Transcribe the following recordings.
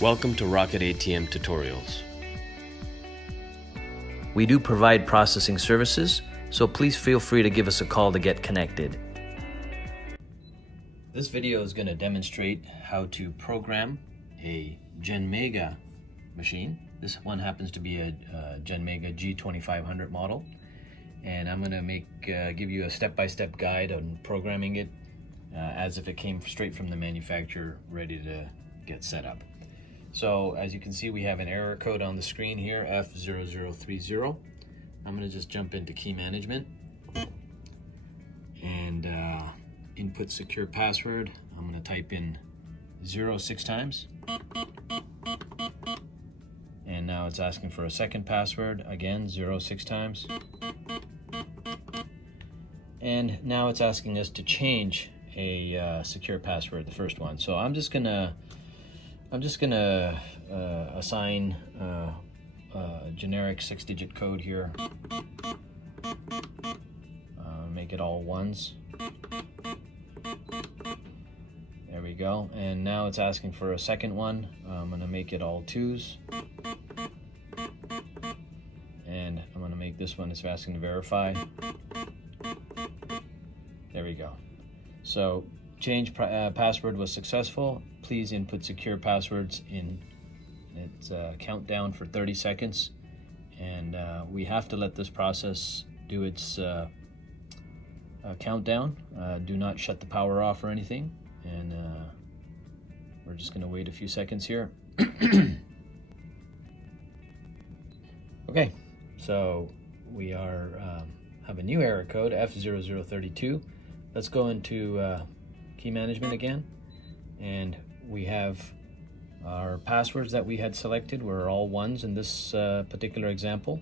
Welcome to Rocket ATM Tutorials. We do provide processing services, so please feel free to give us a call to get connected. This video is going to demonstrate how to program a Genmega machine. This one happens to be a Genmega G2500 model, and I'm going to give you a step-by-step guide on programming it as if it came straight from the manufacturer, ready to get set up. So as you can see, we have an error code on the screen here, F0030. I'm going to just jump into key management and input secure password. I'm going to type in 0 6 times. And now it's asking for a second password, again 0 6 times. And now it's asking us to change a secure password, the first one. So I'm just gonna assign a generic 6-digit code here. Make it all ones. There we go. And now it's asking for a second one. I'm gonna make it all 2s. And I'm gonna make this one, it's asking to verify. There we go. So change password was successful. Please input secure passwords in its countdown for 30 seconds. And we have to let this process do its countdown. Do not shut the power off or anything. And we're just going to wait a few seconds here. Okay, so we have a new error code, F0032. Let's go into key management again, and we have our passwords that we had selected were all ones in this particular example,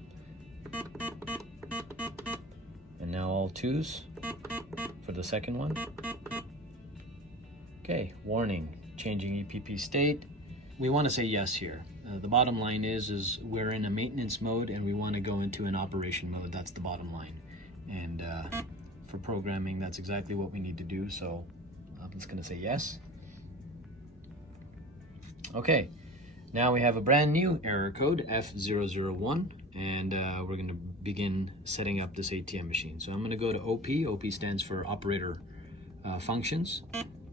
and now all 2s for the second one. Okay, warning, changing EPP state. We want to say yes here. The bottom line is we're in a maintenance mode and we want to go into an operation mode. That's the bottom line. And for programming, that's exactly what we need to do. So I'm just going to say yes. Okay, now we have a brand new error code, F001, and we're going to begin setting up this ATM machine. So I'm going to go to OP. OP stands for operator functions.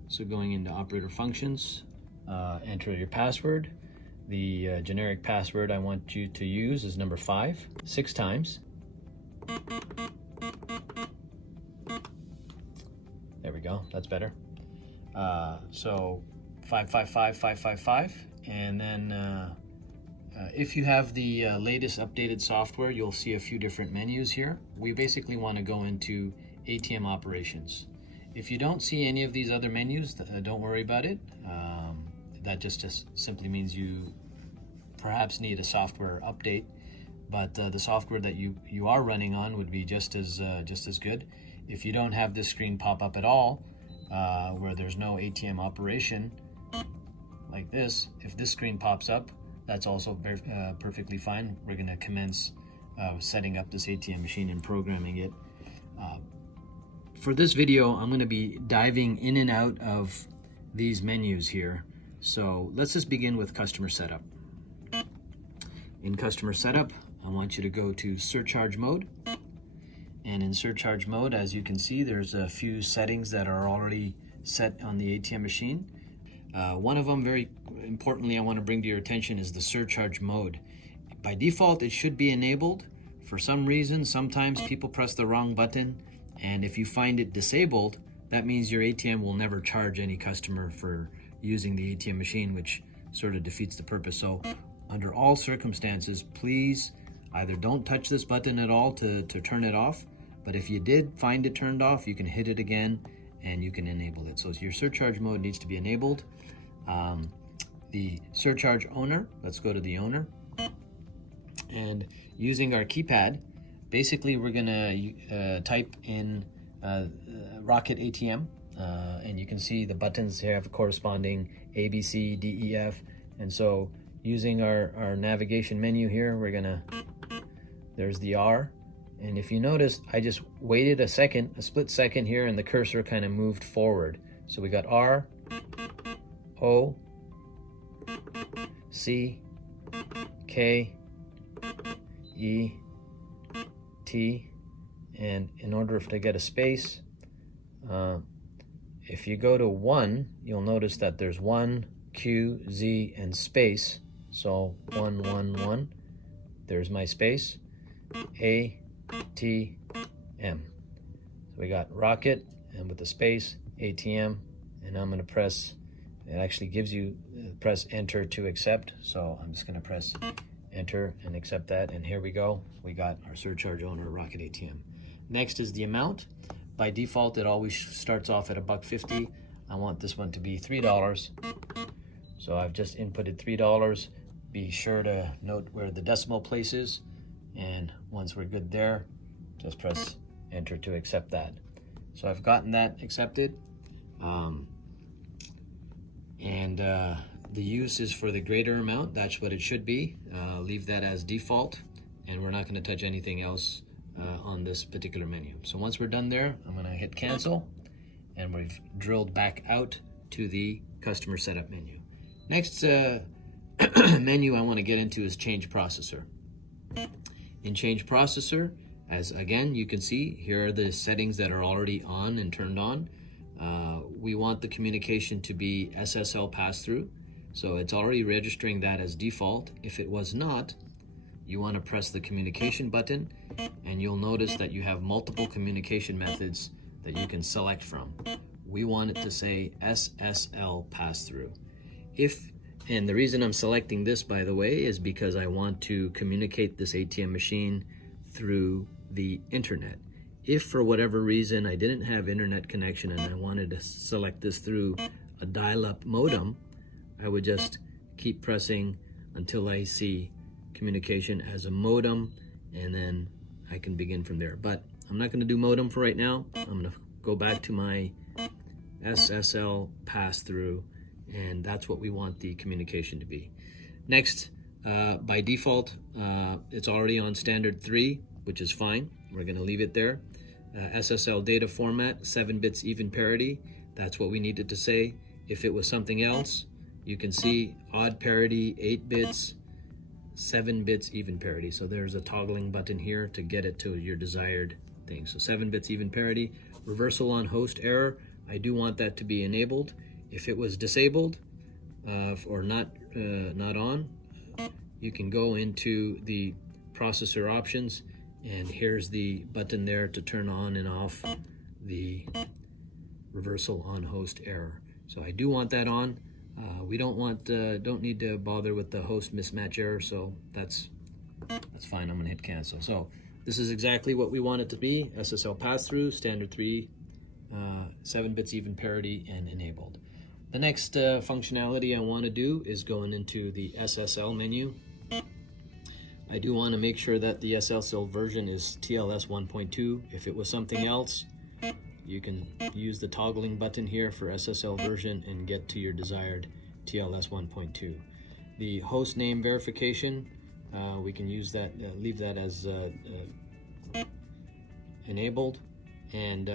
So going into operator functions, enter your password. The generic password I want you to use is number 5, 6 times. There we go, that's better. So 555-555, and then if you have the latest updated software, you'll see a few different menus here. We basically want to go into ATM operations. If you don't see any of these other menus, don't worry about it. That just simply means you perhaps need a software update, but the software that you are running on would be just as good. If you don't have this screen pop up at all, where there's no ATM operation like this, if this screen pops up, that's also perfectly fine. We're going to commence setting up this ATM machine and programming it. For this video, I'm going to be diving in and out of these menus here. So let's just begin with customer setup. In customer setup, I want you to go to surcharge mode. And in surcharge mode, as you can see, there's a few settings that are already set on the ATM machine. One of them, very importantly, I want to bring to your attention is the surcharge mode. By default, it should be enabled. For some reason, sometimes people press the wrong button, and if you find it disabled, that means your ATM will never charge any customer for using the ATM machine, which sort of defeats the purpose. So under all circumstances, please either don't touch this button at all to turn it off, but if you did find it turned off, you can hit it again and you can enable it. So your surcharge mode needs to be enabled. The surcharge owner, let's go to the owner. And using our keypad, basically we're gonna type in Rocket ATM, and you can see the buttons here have a corresponding A, B, C, D, E, F. And so using our navigation menu here, there's the R. And if you notice, I just waited a split second here, and the cursor kind of moved forward. So we got R, O, C K E T, and in order to get a space, if you go to 1, you'll notice that there's 1, Q, Z, and space. So 1, 1, 1. There's my space. A, T, M. So we got rocket, and with the space, ATM, and I'm going to press, it actually gives you, press enter to accept. So I'm just going to press enter and accept that, and here we go. We got our surcharge owner rocket ATM. Next is the amount. By default, it always starts off at $1.50. I want this one to be $3. So I've just inputted $3. Be sure to note where the decimal place is, and once we're good there, just press enter to accept that. So I've gotten that accepted, the use is for the greater amount. That's what it should be. Leave that as default, and we're not going to touch anything else on this particular menu. So once we're done there, I'm going to hit cancel, and we've drilled back out to the customer setup menu. Next menu I want to get into is change processor. In change processor, as again you can see, here are the settings that are already on and turned on. We want the communication to be SSL pass-through, so it's already registering that as default. If it was not, you want to press the communication button, and you'll notice that you have multiple communication methods that you can select from. We want it to say SSL pass-through. And the reason I'm selecting this, by the way, is because I want to communicate this ATM machine through the internet. If for whatever reason I didn't have internet connection and I wanted to select this through a dial-up modem, I would just keep pressing until I see communication as a modem, and then I can begin from there. But I'm not going to do modem for right now. I'm going to go back to my SSL pass-through, and that's what we want the communication to be. Next, by default, it's already on standard 3, which is fine. We're going to leave it there. SSL data format, 7 bits even parity. That's what we needed to say. If it was something else, you can see odd parity, 8 bits, 7 bits even parity. So there's a toggling button here to get it to your desired thing. So 7 bits even parity. Reversal on host error, I do want that to be enabled. If it was disabled or not on, you can go into the processor options, and here's the button there to turn on and off the reversal on host error. So I do want that on. We don't need to bother with the host mismatch error, so that's fine. I'm gonna hit cancel. So this is exactly what we want it to be: SSL pass-through, standard 3, 7 bits even parity, and enabled. The next functionality I want to do is going into the SSL menu. I do want to make sure that the SSL version is TLS 1.2. If it was something else, you can use the toggling button here for SSL version and get to your desired TLS 1.2. The host name verification, we can use that, leave that as enabled, and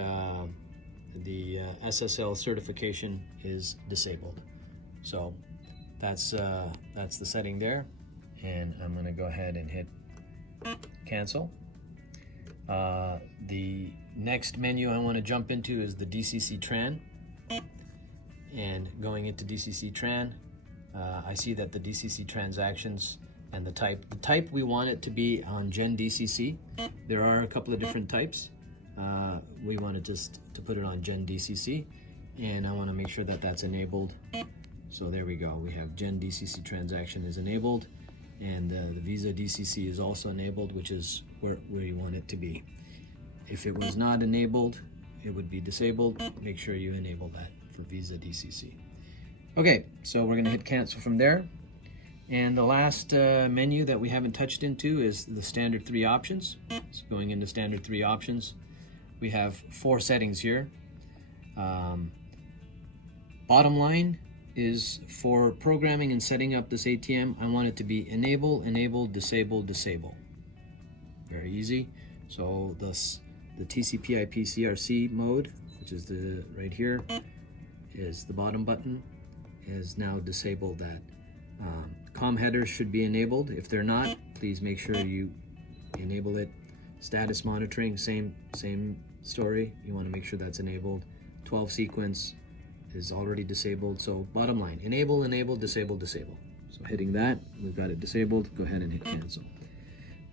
the SSL certification is disabled. So that's the setting there, and I'm going to go ahead and hit cancel. The next menu I want to jump into is the DCC Tran, and going into DCC Tran, I see that the DCC transactions and the type we want it to be on Gen DCC. There are a couple of different types. We wanted just to put it on Gen DCC, and I want to make sure that that's enabled. So there we go. We have Gen DCC transaction is enabled, and the Visa DCC is also enabled, which is where you want it to be. If it was not enabled, it would be disabled. Make sure you enable that for Visa DCC. Okay, so we're going to hit cancel from there. And the last menu that we haven't touched into is the standard 3 options. So going into standard 3 options, we have 4 settings here. Bottom line is for programming and setting up this ATM, I want it to be enable, enable, disable, disable. Very easy. So the TCP/IP CRC mode, which is the right here, is the bottom button, is now disabled that COM headers should be enabled. If they're not, please make sure you enable it. Status monitoring, same story. You want to make sure that's enabled. 12 sequence is already disabled. So bottom line, enable, disable, disable. So hitting that, we've got it disabled. Go ahead and hit cancel.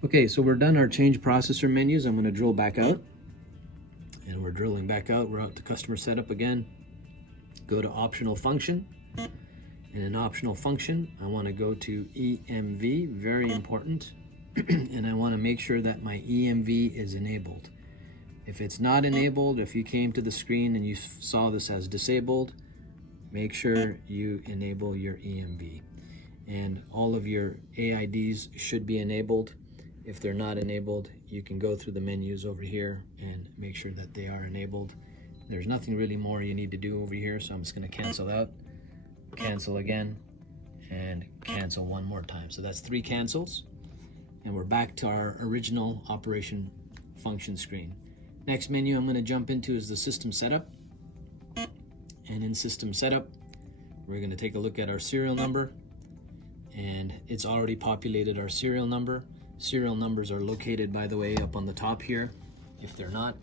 Okay, so we're done our change processor menus. I'm going to drill back out. And we're drilling back out. We're out to customer setup again. Go to optional function. And in optional function, I want to go to EMV, very important. And I want to make sure that my EMV is enabled. If it's not enabled, if you came to the screen and you saw this as disabled, make sure you enable your EMV. And all of your AIDs should be enabled. If they're not enabled, you can go through the menus over here and make sure that they are enabled. There's nothing really more you need to do over here, so I'm just going to cancel out, cancel again, and cancel one more time. So that's 3 cancels, and we're back to our original operation function screen. Next menu I'm going to jump into is the system setup. And in system setup, we're going to take a look at our serial number, and it's already populated our serial number. Serial numbers are located, by the way, up on the top here. If they're not,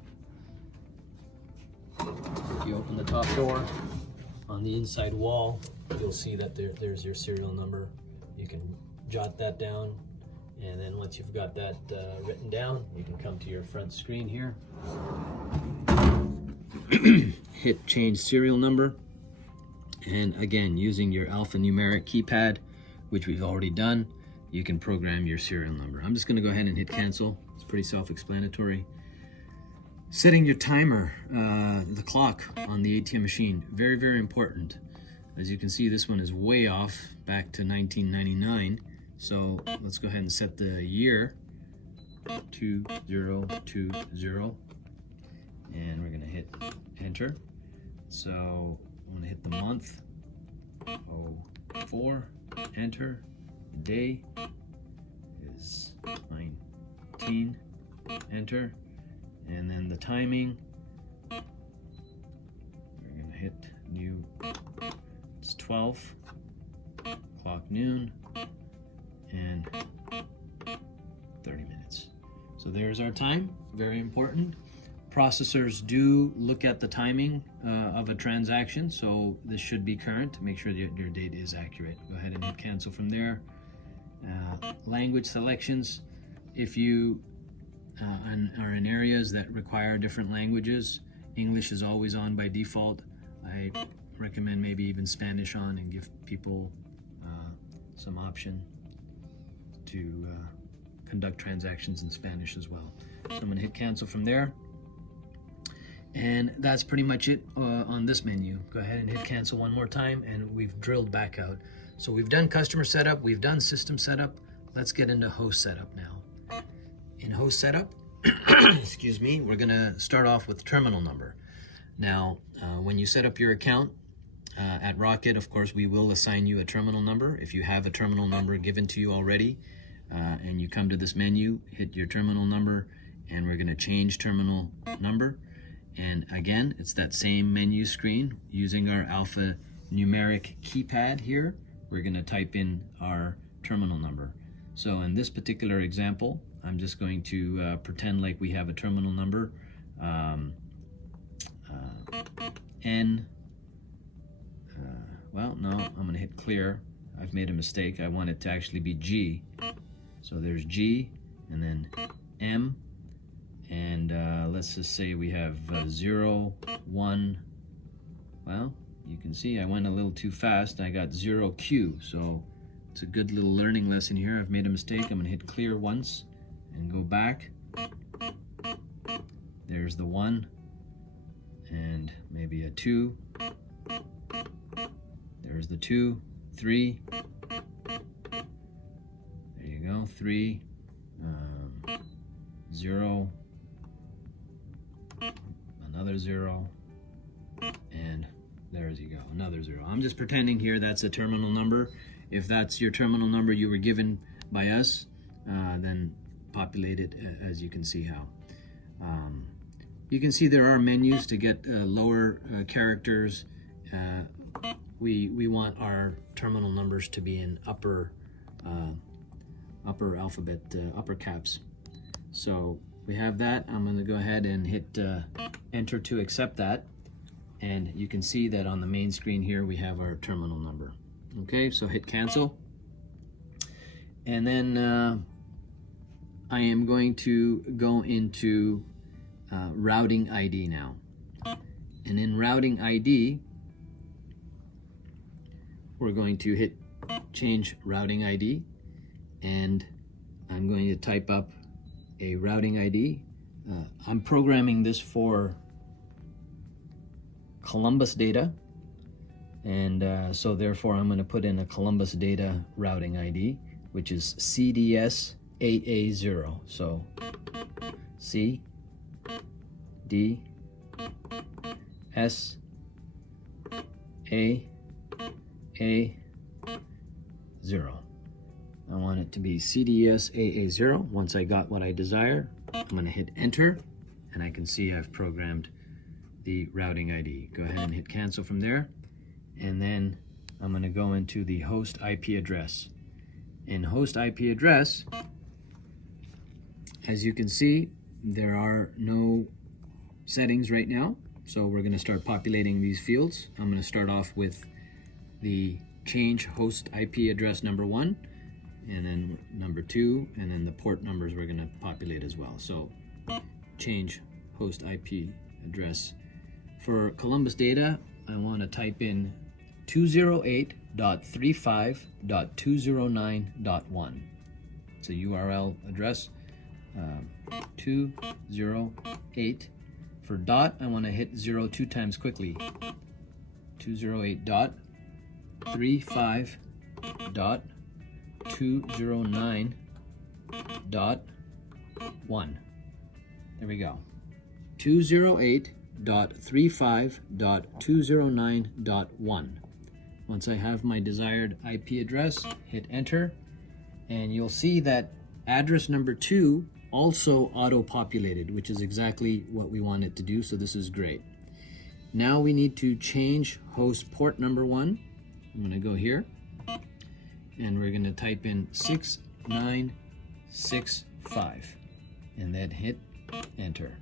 if you open the top door, on the inside wall, you'll see that there's your serial number. You can jot that down, and then once you've got that written down, you can come to your front screen here. Hit change serial number, and again, using your alphanumeric keypad, which we've already done, you can program your serial number. I'm just going to go ahead and hit cancel. It's pretty self-explanatory. Setting your timer, the clock on the ATM machine, very, very important. As you can see, this one is way off, back to 1999. So let's go ahead and set the year, 2020, and we're going to hit enter. So I'm going to hit the month, 04, enter. The day is 19, enter. And then the timing, we're going to hit new, it's 12 o'clock noon and 30 minutes. So there's our time, very important. Processors do look at the timing of a transaction, so this should be current. Make sure that your date is accurate. Go ahead and hit cancel from there. Language selections, if you are in areas that require different languages, English is always on by default. I recommend maybe even Spanish on, and give people some option to conduct transactions in Spanish as well. So I'm going to hit cancel from there. And that's pretty much it on this menu. Go ahead and hit cancel one more time, and we've drilled back out. So we've done customer setup, we've done system setup. Let's get into host setup now. In host setup, excuse me, we're gonna start off with terminal number. Now, when you set up your account at Rocket, of course, we will assign you a terminal number. If you have a terminal number given to you already, and you come to this menu, hit your terminal number, and we're gonna change terminal number. And again, it's that same menu screen using our alphanumeric keypad here. We're going to type in our terminal number. So in this particular example, I'm just going to pretend like we have a terminal number, N. Well, no, I'm going to hit clear. I've made a mistake. I want it to actually be G. So there's G, and then M. And let's just say we have 0, 1. Well, you can see I went a little too fast. I got 0Q. So it's a good little learning lesson here. I've made a mistake. I'm going to hit clear once and go back. There's the 1 and maybe a 2. There's the 2, 3. There you go, 3, 0. Another 0, and there you go, another 0. I'm just pretending here that's a terminal number. If that's your terminal number you were given by us, then populate it as you can see how. You can see there are menus to get lower characters. We want our terminal numbers to be in upper upper alphabet, upper caps. So we have that. I'm going to go ahead and hit enter to accept that. And you can see that on the main screen here we have our terminal number. Okay, so hit cancel. And then I am going to go into routing ID now. And in routing ID, we're going to hit change routing ID. And I'm going to type up a routing ID. I'm programming this for Columbus data, and so therefore I'm going to put in a Columbus data routing ID, which is CDS AA0. So C D S A 0. I want it to be CDS AA0. Once I got what I desire, I'm going to hit enter, and I can see I've programmed the routing ID. Go ahead and hit cancel from there, and then I'm going to go into the host IP address. In host IP address, as you can see, there are no settings right now, so we're going to start populating these fields. I'm going to start off with the change host IP address number 1, and then number 2, and then the port numbers we're going to populate as well. So change host IP address. For Columbus data, I want to type in 208.35.209.1. It's a URL address. 208. For dot, I want to hit 0 2 times quickly. 208.35.209.1. There we go. 208.35.209.1. Once I have my desired IP address, hit enter, and you'll see that address number 2 also auto-populated, which is exactly what we want it to do, so this is great. Now we need to change host port number 1. I'm going to go here, and we're going to type in 6965, and then hit enter.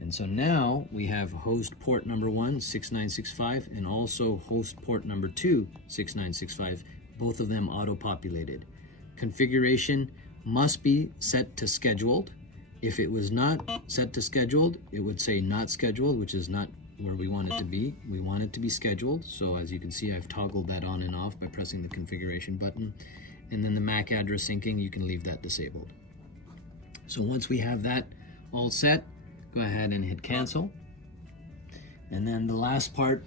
And so now we have host port number 1, 6965, and also host port number 2, 6965, both of them auto-populated. Configuration must be set to scheduled. If it was not set to scheduled, it would say not scheduled, which is not where we want it to be. We want it to be scheduled. So as you can see, I've toggled that on and off by pressing the configuration button. And then the MAC address syncing, you can leave that disabled. So once we have that all set, go ahead and hit cancel. And then the last part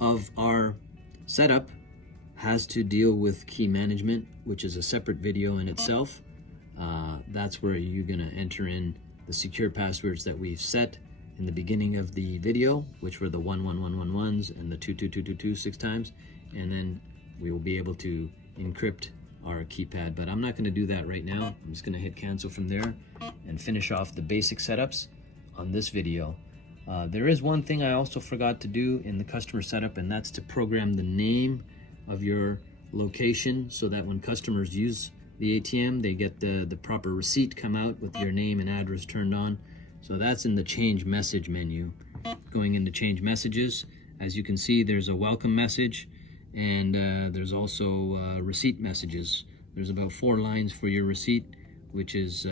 of our setup has to deal with key management, which is a separate video in itself. That's where you're gonna enter in the secure passwords that we've set in the beginning of the video, which were the 11111s and the 22222 6 times, and then we will be able to encrypt our keypad, but I'm not gonna do that right now. I'm just gonna hit cancel from there and finish off the basic setups on this video. There is one thing I also forgot to do in the customer setup, and that's to program the name of your location so that when customers use the ATM, they get the proper receipt come out with your name and address turned on. So that's in the change message menu. Going into change messages, as you can see, there's a welcome message, and there's also receipt messages. There's about 4 lines for your receipt, which is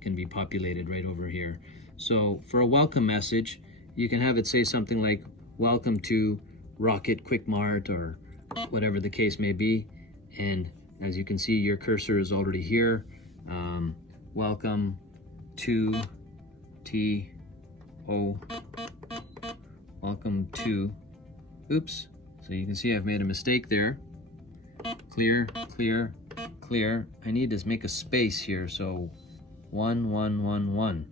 can be populated right over here. So for a welcome message, you can have it say something like, welcome to Rocket Quick Mart, or whatever the case may be. And as you can see, your cursor is already here. Welcome to T-O. Welcome to, oops. So you can see I've made a mistake there. Clear, clear, clear. I need to make a space here. So 1111.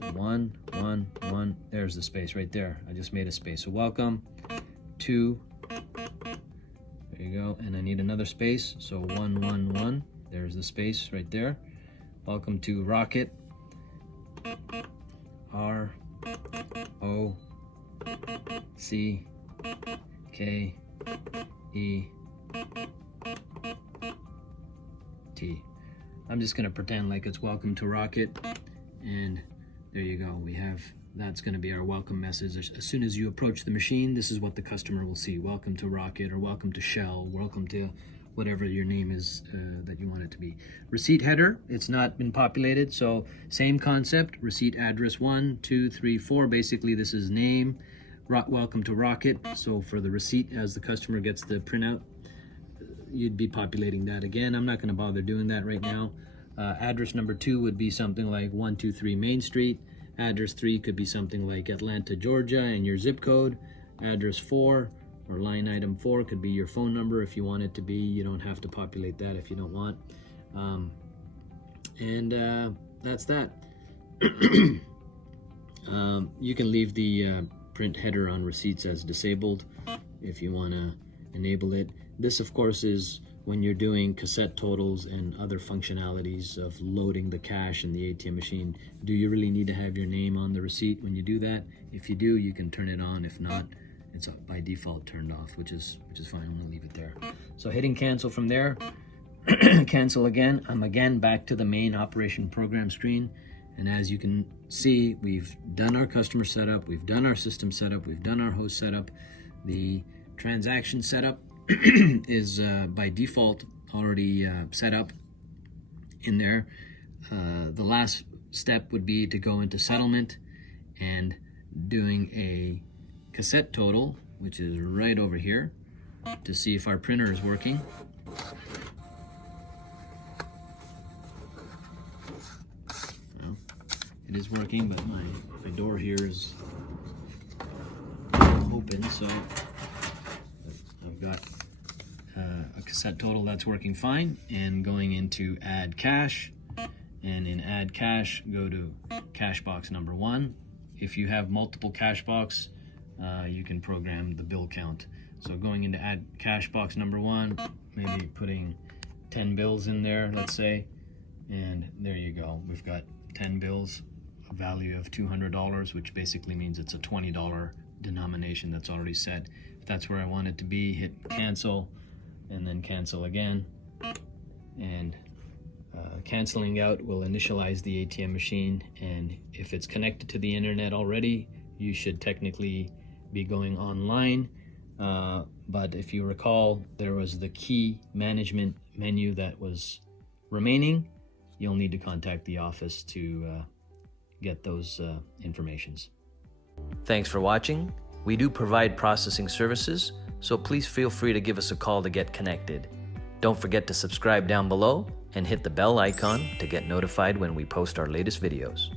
So 111. There's the space right there. I just made a space. So welcome to, there you go. And I need another space. So 111. There's the space right there. Welcome to Rocket. R-O-C-K-E T. I'm just gonna pretend like it's welcome to Rocket, and there you go. That's gonna be our welcome message. As soon as you approach the machine, this is what the customer will see. Welcome to Rocket, or welcome to Shell, welcome to whatever your name is that you want it to be. Receipt header, it's not been populated, so same concept. Receipt address 1, 2, 3, 4. Basically, this is name, welcome to Rocket. So for the receipt, as the customer gets the printout, you'd be populating that again. I'm not going to bother doing that right now. Address number 2 would be something like 123 Main Street. Address 3 could be something like Atlanta, Georgia, and your zip code. Address 4 or line item 4 could be your phone number if you want it to be. You don't have to populate that if you don't want. That's that. You can leave the print header on receipts as disabled if you want to enable it. This, of course, is when you're doing cassette totals and other functionalities of loading the cash in the ATM machine. Do you really need to have your name on the receipt when you do that? If you do, you can turn it on. If not, it's by default turned off, which is fine. I'm gonna leave it there. So hitting cancel from there, cancel again. I'm again back to the main operation program screen. And as you can see, we've done our customer setup, we've done our system setup, we've done our host setup. The transaction setup is by default already set up in there. The last step would be to go into settlement and doing a cassette total, which is right over here, to see if our printer is working. Well, it is working, but my door here is open, so I've got a cassette total that's working fine. And going into add cash, and in add cash, go to cash box number 1. If you have multiple cash box, you can program the bill count. So going into add cash box number 1, maybe putting 10 bills in there, let's say, and there you go. We've got 10 bills, a value of $200, which basically means it's a $20 denomination that's already set. If that's where I want it to be, hit cancel, and then cancel again. And canceling out will initialize the ATM machine, and if it's connected to the internet already, you should technically be going online. But if you recall, there was the key management menu that was remaining. You'll need to contact the office to get those informations. Thanks for watching. We do provide processing services, so please feel free to give us a call to get connected. Don't forget to subscribe down below and hit the bell icon to get notified when we post our latest videos.